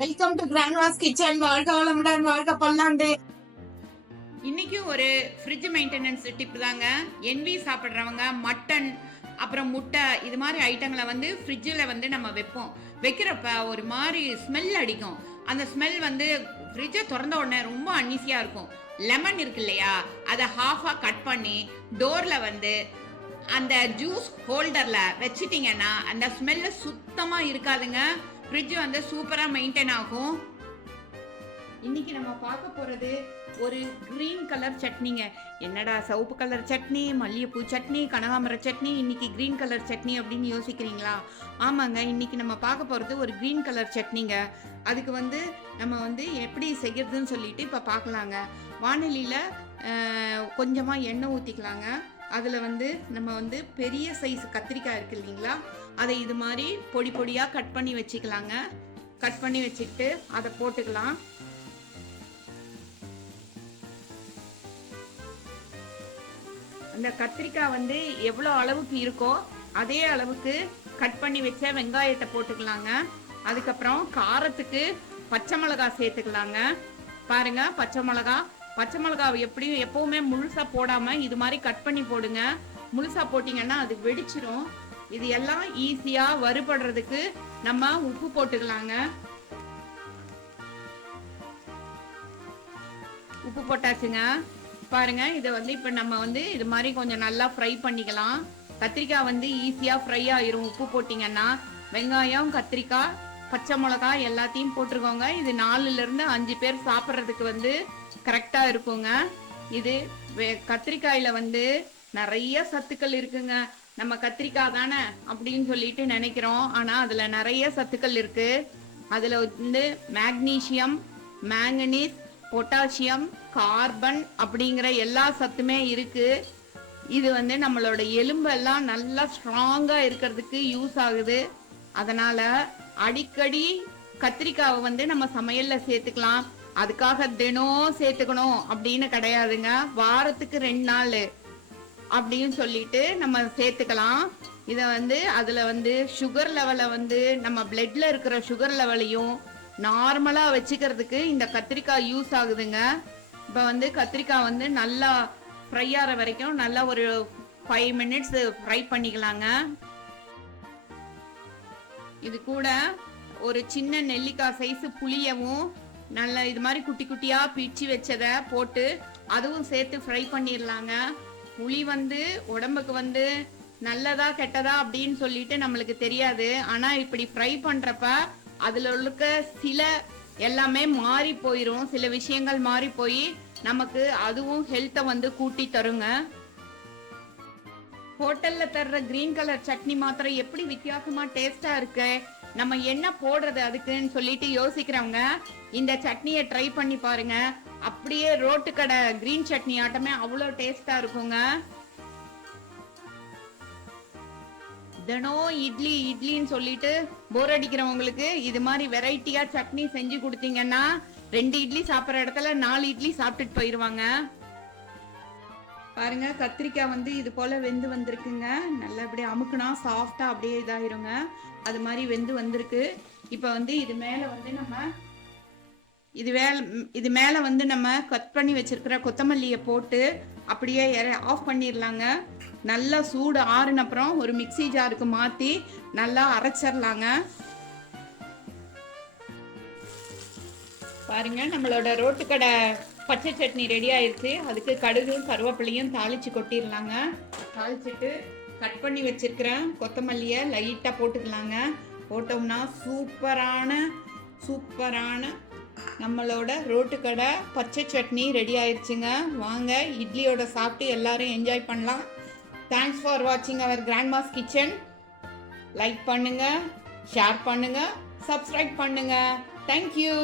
Welcome to Grandma's kitchen. வாழ்க வளமுடன், வாழ்க பல்லாண்டு. இன்னைக்கு ஒரு ஃப்ரிட்ஜ் மெயின்டெனன்ஸ் டிப் தாங்க. என்வி சாப்பிட்றவங்க மட்டன் அப்புறம் முட்டை இது மாதிரி ஐட்டங்களை வந்து ஃப்ரிட்ஜில் வந்து நம்ம வைக்கிறப்ப ஒரு மாதிரி ஸ்மெல் அடிக்கும். அந்த ஸ்மெல் வந்து ஃப்ரிட்ஜை திறந்த உடனே ரொம்ப அன்ஈஸியாக இருக்கும். லெமன் இருக்கு இல்லையா, அதை ஹாஃபாக கட் பண்ணி டோரில் வந்து அந்த ஜூஸ் ஹோல்டரில் வச்சிட்டிங்கன்னா அந்த ஸ்மெல்லு சுத்தமாக இருக்காதுங்க. ஃப்ரிட்ஜ் வந்து சூப்பராக மெயின்டைன் ஆகும். இன்னைக்கு நம்ம பார்க்க போகிறது ஒரு க்ரீன் கலர் சட்னிங்க. என்னடா சிவப்பு கலர் சட்னி, மல்லிகைப்பூ சட்னி, கனகாமர சட்னி, இன்னைக்கு க்ரீன் கலர் சட்னி அப்படின்னு யோசிக்கிறீங்களா? ஆமாங்க, இன்னைக்கு நம்ம பார்க்க போகிறது ஒரு க்ரீன் கலர் சட்னிங்க. அதுக்கு வந்து நம்ம வந்து எப்படி செய்யறதுன்னு சொல்லிட்டு இப்போ பார்க்கலாங்க. வானிலையில் கொஞ்சமாக எண்ணெய் ஊற்றிக்கலாங்க. அதில் வந்து நம்ம வந்து பெரிய சைஸ் கத்திரிக்காய் இருக்குது இல்லைங்களா, அதை இது மாதிரி பொடி பொடியாக கட் பண்ணி வச்சுக்கலாங்க. கட் பண்ணி வச்சுக்கிட்டு அதை போட்டுக்கலாம். அந்த கத்திரிக்காய் வந்து எவ்வளோ அளவுக்கு இருக்கோ அதே அளவுக்கு கட் பண்ணி வச்ச வெங்காயத்தை போட்டுக்கலாங்க. அதுக்கப்புறம் காரத்துக்கு பச்சை மிளகாய் சேர்த்துக்கலாங்க. பாருங்க, பச்சை மிளகாய் எப்பவுமே முழுசா போடாம இது மாதிரி கட் பண்ணி போடுங்க. முழுசா போட்டீங்கன்னா அது வெடிச்சிரும். இது எல்லாம் ஈஸியா வறுபடுறதுக்கு நம்ம உப்பு போட்டுக்கலாங்க. உப்பு போட்டாச்சுங்க. பாருங்க, இதை வந்து இப்ப நம்ம வந்து இது மாதிரி கொஞ்சம் நல்லா ஃப்ரை பண்ணிக்கலாம். கத்திரிக்காய் வந்து ஈஸியா ஃப்ரை ஆயிரும் உப்பு போட்டீங்கன்னா. வெங்காயம், கத்திரிக்காய், பச்சை மிளகாய் எல்லாத்தையும் போட்டுருக்கோங்க. இது 4ல இருந்து 5 பேர் சாப்பிட்றதுக்கு வந்து கரெக்டா இருக்குங்க. இது கத்திரிக்காயில வந்து நிறைய சத்துக்கள் இருக்குங்க. நம்ம கத்திரிக்காய் தானே அப்படின்னு சொல்லிட்டு நினைக்கிறோம், ஆனா அதுல நிறைய சத்துக்கள் இருக்கு. அதுல வந்து மேக்னீசியம், மேங்கனீஸ், பொட்டாசியம், கார்பன் அப்படிங்கிற எல்லா சத்துமே இருக்கு. இது வந்து நம்மளோட எலும்பெல்லாம் நல்லா ஸ்ட்ராங்கா இருக்கிறதுக்கு யூஸ் ஆகுது. அதனால அடிக்கடி கத்திரிக்காவை வந்து நம்ம சமையல்ல சேர்த்துக்கலாம். அதுக்காக தினம் சேர்த்துக்கணும் அப்படின்னு கிடையாதுங்க. வாரத்துக்கு 2 நாள் அப்படின்னு சொல்லிட்டு நம்ம சேர்த்துக்கலாம். இதை வந்து அதுல வந்து சுகர் லெவலை வந்து நம்ம பிளட்ல இருக்கிற சுகர் லெவலையும் நார்மலா வச்சுக்கிறதுக்கு இந்த கத்திரிக்காய் யூஸ் ஆகுதுங்க. இப்போ வந்து கத்திரிக்காய் வந்து நல்லா ஃப்ரை ஆகிற வரைக்கும் நல்லா ஒரு 5 மினிட்ஸ் ஃப்ரை பண்ணிக்கலாங்க. இது கூட ஒரு சின்ன நெல்லிக்காய் சைஸ் புளியவும் நல்லா இது மாதிரி குட்டி குட்டியா பிச்சு வச்சதை போட்டு அதுவும் சேர்த்து ஃப்ரை பண்ணிடலாங்க. புளி வந்து உடம்புக்கு வந்து நல்லதா கெட்டதா அப்படின்னு சொல்லிட்டு நம்மளுக்கு தெரியாது. ஆனா இப்படி ஃப்ரை பண்றப்ப அதுல இருக்க சில எல்லாமே மாறி போயிரும். சில விஷயங்கள் மாறி போய் நமக்கு அதுவும் ஹெல்த்தை வந்து கூட்டி தருங்க. ஹோட்டல்ல தர்ற கிரீன் கலர் சட்னி மாத்திரம் எப்படி வித்தியாசமா டேஸ்டா இருக்கு, நம்ம என்ன போடுறது அதுக்குன்னு சொல்லிட்டு யோசிக்கிறவங்க இந்த சட்னியை ட்ரை பண்ணி பாருங்க. அப்படியே ரோட்டு கடை கிரீன் சட்னி ஆட்டமே அவ்வளோ டேஸ்டா இருக்குங்க. தினம் இட்லின்னு சொல்லிட்டு போர் அடிக்கிறவங்களுக்கு இது மாதிரி வெரைட்டியா சட்னி செஞ்சு கொடுத்தீங்கன்னா 2 இட்லி சாப்பிட்ற இடத்துல 4 இட்லி சாப்பிட்டுட்டு போயிருவாங்க. பாருங்க, கத்திரிக்காய் வந்து இது போல வெந்து வந்திருக்குங்க. நல்லா அப்படியே அமுக்குனா சாஃப்டா அப்படியே இதாயிருங்க. அது மாதிரி வெந்து வந்திருக்கு. இப்போ வந்து இது மேலே வந்து நம்ம கட் பண்ணி வச்சிருக்கிற கொத்தமல்லியை போட்டு அப்படியே ஆஃப் பண்ணிடலாங்க. நல்லா சூடு ஆறுன அப்புறம் ஒரு மிக்சி ஜாருக்கு மாற்றி நல்லா அரைச்சிடலாங்க. பாருங்க, நம்மளோட ரோட்டுக்கடை பச்சை சட்னி ரெடி ஆயிடுச்சு. அதுக்கு கடுகும் கருவேப்பிலையும் தாளிச்சு கொட்டிடலாங்க. தாளிச்சுட்டு கட் பண்ணி வச்சிருக்கிற கொத்தமல்லியை லைட்டாக போட்டுக்கலாங்க. போட்டோம்னா சூப்பரான நம்மளோட ரோட்டுக்கடை பச்சை சட்னி ரெடி ஆயிடுச்சுங்க. வாங்க இட்லியோட சாப்பிட்டு எல்லாரும் என்ஜாய் பண்ணலாம். தேங்க்ஸ் ஃபார் வாட்சிங் அவர் கிராண்ட்மாஸ் கிச்சன். லைக் பண்ணுங்க, ஷேர் பண்ணுங்க, சப்ஸ்கிரைப் பண்ணுங்க. தேங்க்யூ.